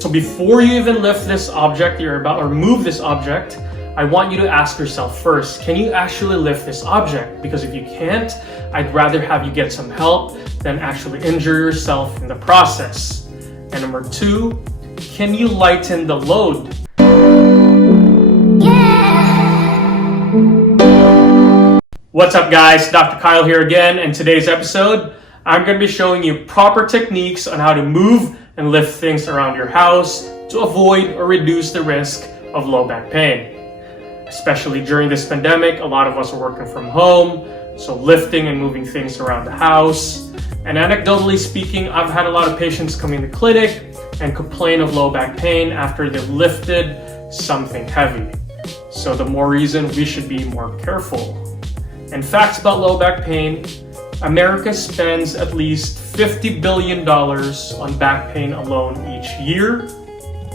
So before you even lift this object you're about, or move this object, I want you to ask yourself first, can you actually lift this object? Because if you can't, I'd rather have you get some help than actually injure yourself in the process. And number two, can you lighten the load? What's up guys, Dr. Kyle here again. In today's episode, I'm going to be showing you proper techniques on how to move and lift things around your house to avoid or reduce the risk of low back pain. Especially during this pandemic, a lot of us are working from home, so lifting and moving things around the house. And anecdotally speaking, I've had a lot of patients come in the clinic and complain of low back pain after they've lifted something heavy. So the more reason we should be more careful. And facts about low back pain: America spends at least $50 billion on back pain alone each year,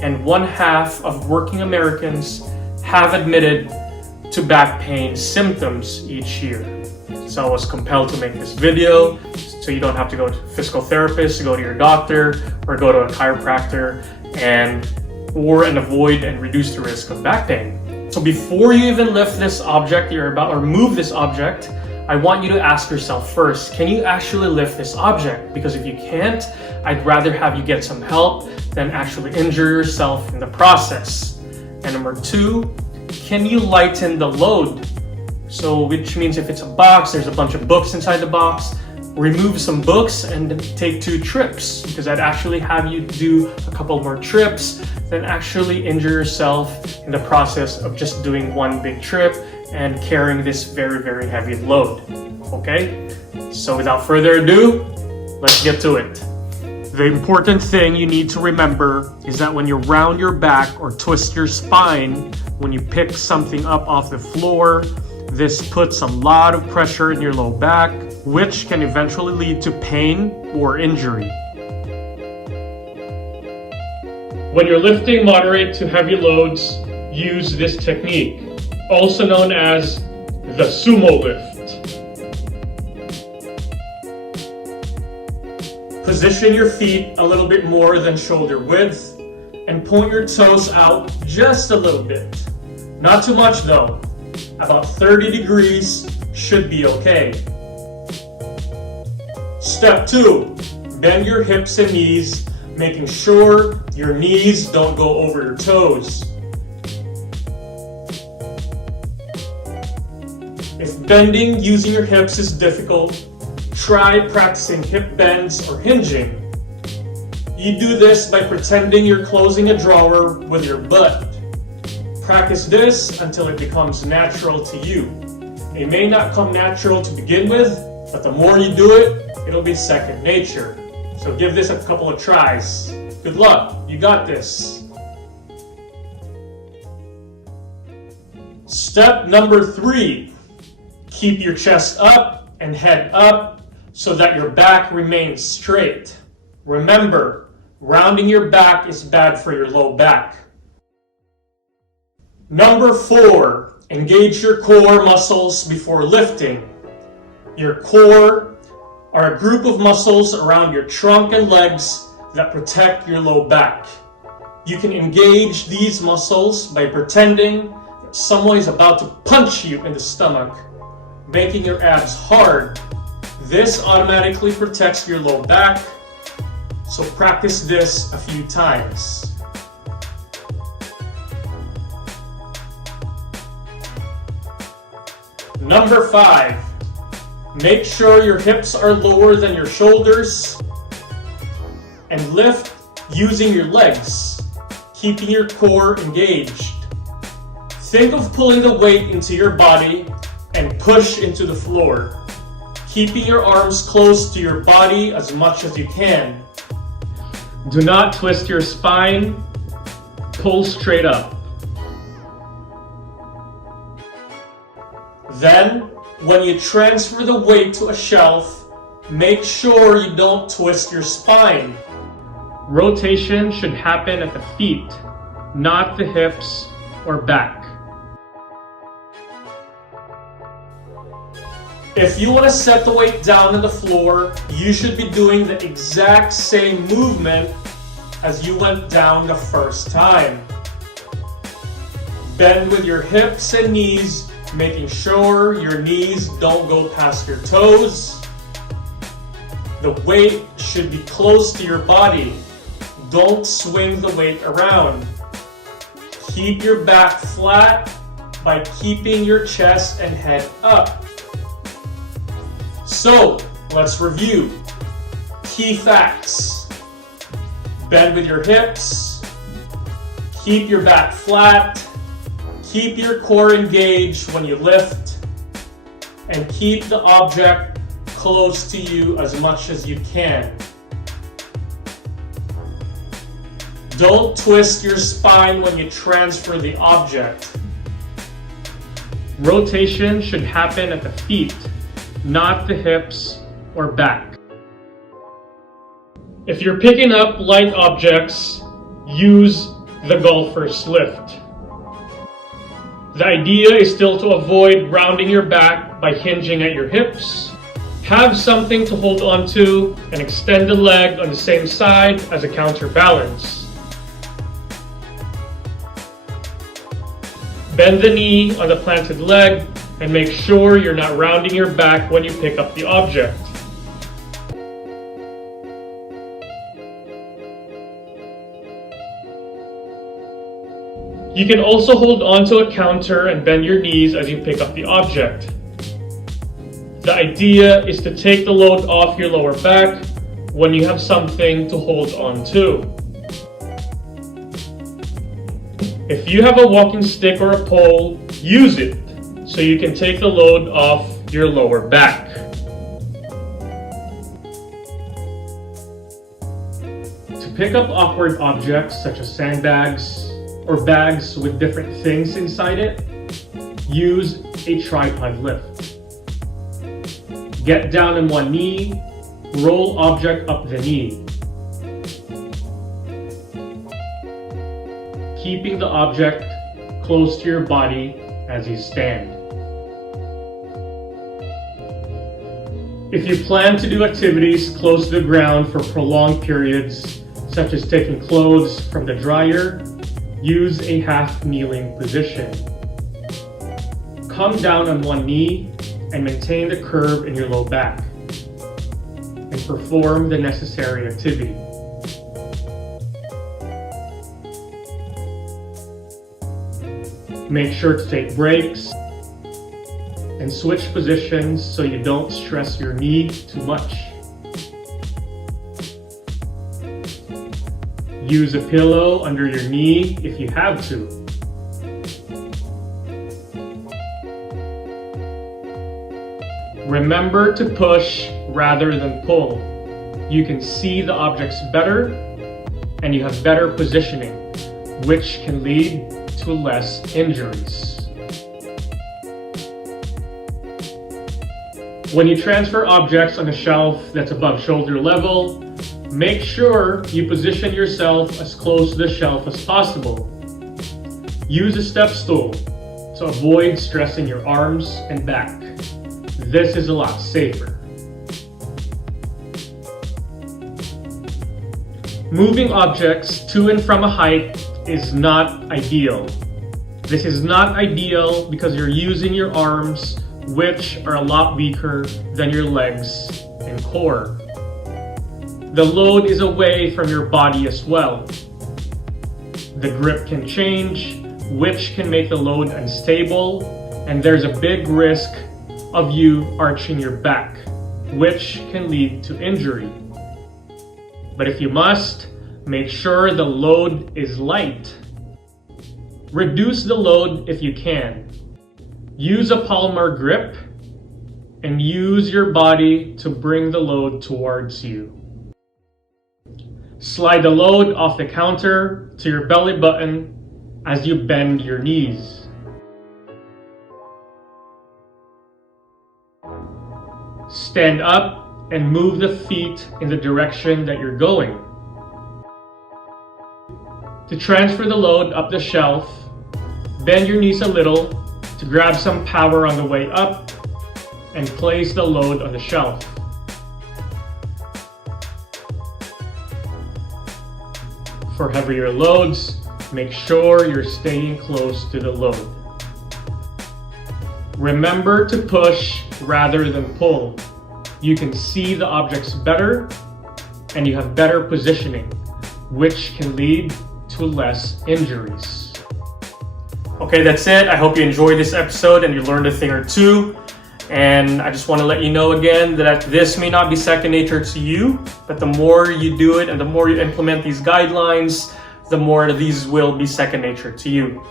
and 1/2 of working Americans have admitted to back pain symptoms each year. So I was compelled to make this video so you don't have to go to a physical therapist, go to your doctor, or go to a chiropractor and avoid and reduce the risk of back pain. So before you even lift this object you're about, or move this object, I want you to ask yourself first, can you actually lift this object? Because if you can't, I'd rather have you get some help than actually injure yourself in the process. And number two, can you lighten the load? So which means if it's a box, there's a bunch of books inside the box, remove some books and take 2 trips, because I'd actually have you do a couple more trips than actually injure yourself in the process of just doing one big trip and carrying this very, very heavy load. Okay? So without further ado, let's get to it. The important thing you need to remember is that when you round your back or twist your spine, when you pick something up off the floor, this puts a lot of pressure in your low back, which can eventually lead to pain or injury. When you're lifting moderate to heavy loads, use this technique, also known as the Sumo lift. Position your feet a little bit more than shoulder width and point your toes out just a little bit. Not too much though. About 30 degrees should be okay. Step 2, bend your hips and knees, making sure your knees don't go over your toes. If bending using your hips is difficult, try practicing hip bends or hinging. You do this by pretending you're closing a drawer with your butt. Practice this until it becomes natural to you. It may not come natural to begin with, but the more you do it, it'll be second nature. So give this a couple of tries. Good luck, you got this. Step number 3, keep your chest up and head up so that your back remains straight. Remember, rounding your back is bad for your low back. Number 4, engage your core muscles before lifting. Your core are a group of muscles around your trunk and legs that protect your low back. You can engage these muscles by pretending that someone is about to punch you in the stomach, making your abs hard. This automatically protects your low back, so practice this a few times. Number 5, make sure your hips are lower than your shoulders and lift using your legs, keeping your core engaged. Think of pulling the weight into your body and push into the floor, keeping your arms close to your body as much as you can. Do not twist your spine, pull straight up. Then, when you transfer the weight to a shelf, make sure you don't twist your spine. Rotation should happen at the feet, not the hips or back. If you want to set the weight down on the floor, you should be doing the exact same movement as you went down the first time. Bend with your hips and knees, making sure your knees don't go past your toes. The weight should be close to your body. Don't swing the weight around. Keep your back flat by keeping your chest and head up. So, let's review. Key facts. Bend with your hips. Keep your back flat. Keep your core engaged when you lift. And keep the object close to you as much as you can. Don't twist your spine when you transfer the object. Rotation should happen at the feet, not the hips or back. If you're picking up light objects, use the golfer's lift. The idea is still to avoid rounding your back by hinging at your hips. Have something to hold onto and extend the leg on the same side as a counterbalance. Bend the knee on the planted leg and make sure you're not rounding your back when you pick up the object. You can also hold onto a counter and bend your knees as you pick up the object. The idea is to take the load off your lower back when you have something to hold on to. If you have a walking stick or a pole, use it so you can take the load off your lower back. To pick up awkward objects such as sandbags or bags with different things inside it, use a tripod lift. Get down on one knee, roll object up the knee. Keeping the object close to your body as you stand. If you plan to do activities close to the ground for prolonged periods, such as taking clothes from the dryer, use a half kneeling position. Come down on one knee and maintain the curve in your low back, and perform the necessary activity. Make sure to take breaks and switch positions so you don't stress your knee too much. Use a pillow under your knee if you have to. Remember to push rather than pull. You can see the objects better and you have better positioning, which can lead to less injuries. When you transfer objects on a shelf that's above shoulder level, make sure you position yourself as close to the shelf as possible. Use a step stool to avoid stressing your arms and back. This is a lot safer. Moving objects to and from a height is not ideal. This is not ideal because you're using your arms, which are a lot weaker than your legs and core. The load is away from your body as well. The grip can change, which can make the load unstable, and there's a big risk of you arching your back, which can lead to injury. But if you must, make sure the load is light. Reduce the load if you can. Use a palmar grip and use your body to bring the load towards you. Slide the load off the counter to your belly button as you bend your knees. Stand up and move the feet in the direction that you're going. To transfer the load up the shelf, bend your knees a little to grab some power on the way up and place the load on the shelf. For heavier loads, make sure you're staying close to the load. Remember to push rather than pull. You can see the objects better and you have better positioning, which can lead to less injuries. Okay, that's it. I hope you enjoyed this episode and you learned a thing or two. And I just want to let you know again that this may not be second nature to you, but the more you do it and the more you implement these guidelines, the more these will be second nature to you.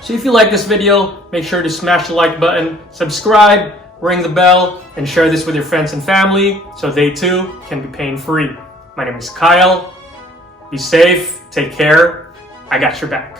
So if you like this video, make sure to smash the like button, subscribe, ring the bell, and share this with your friends and family so they too can be pain-free. My name is Kyle. Be safe, take care. I got your back.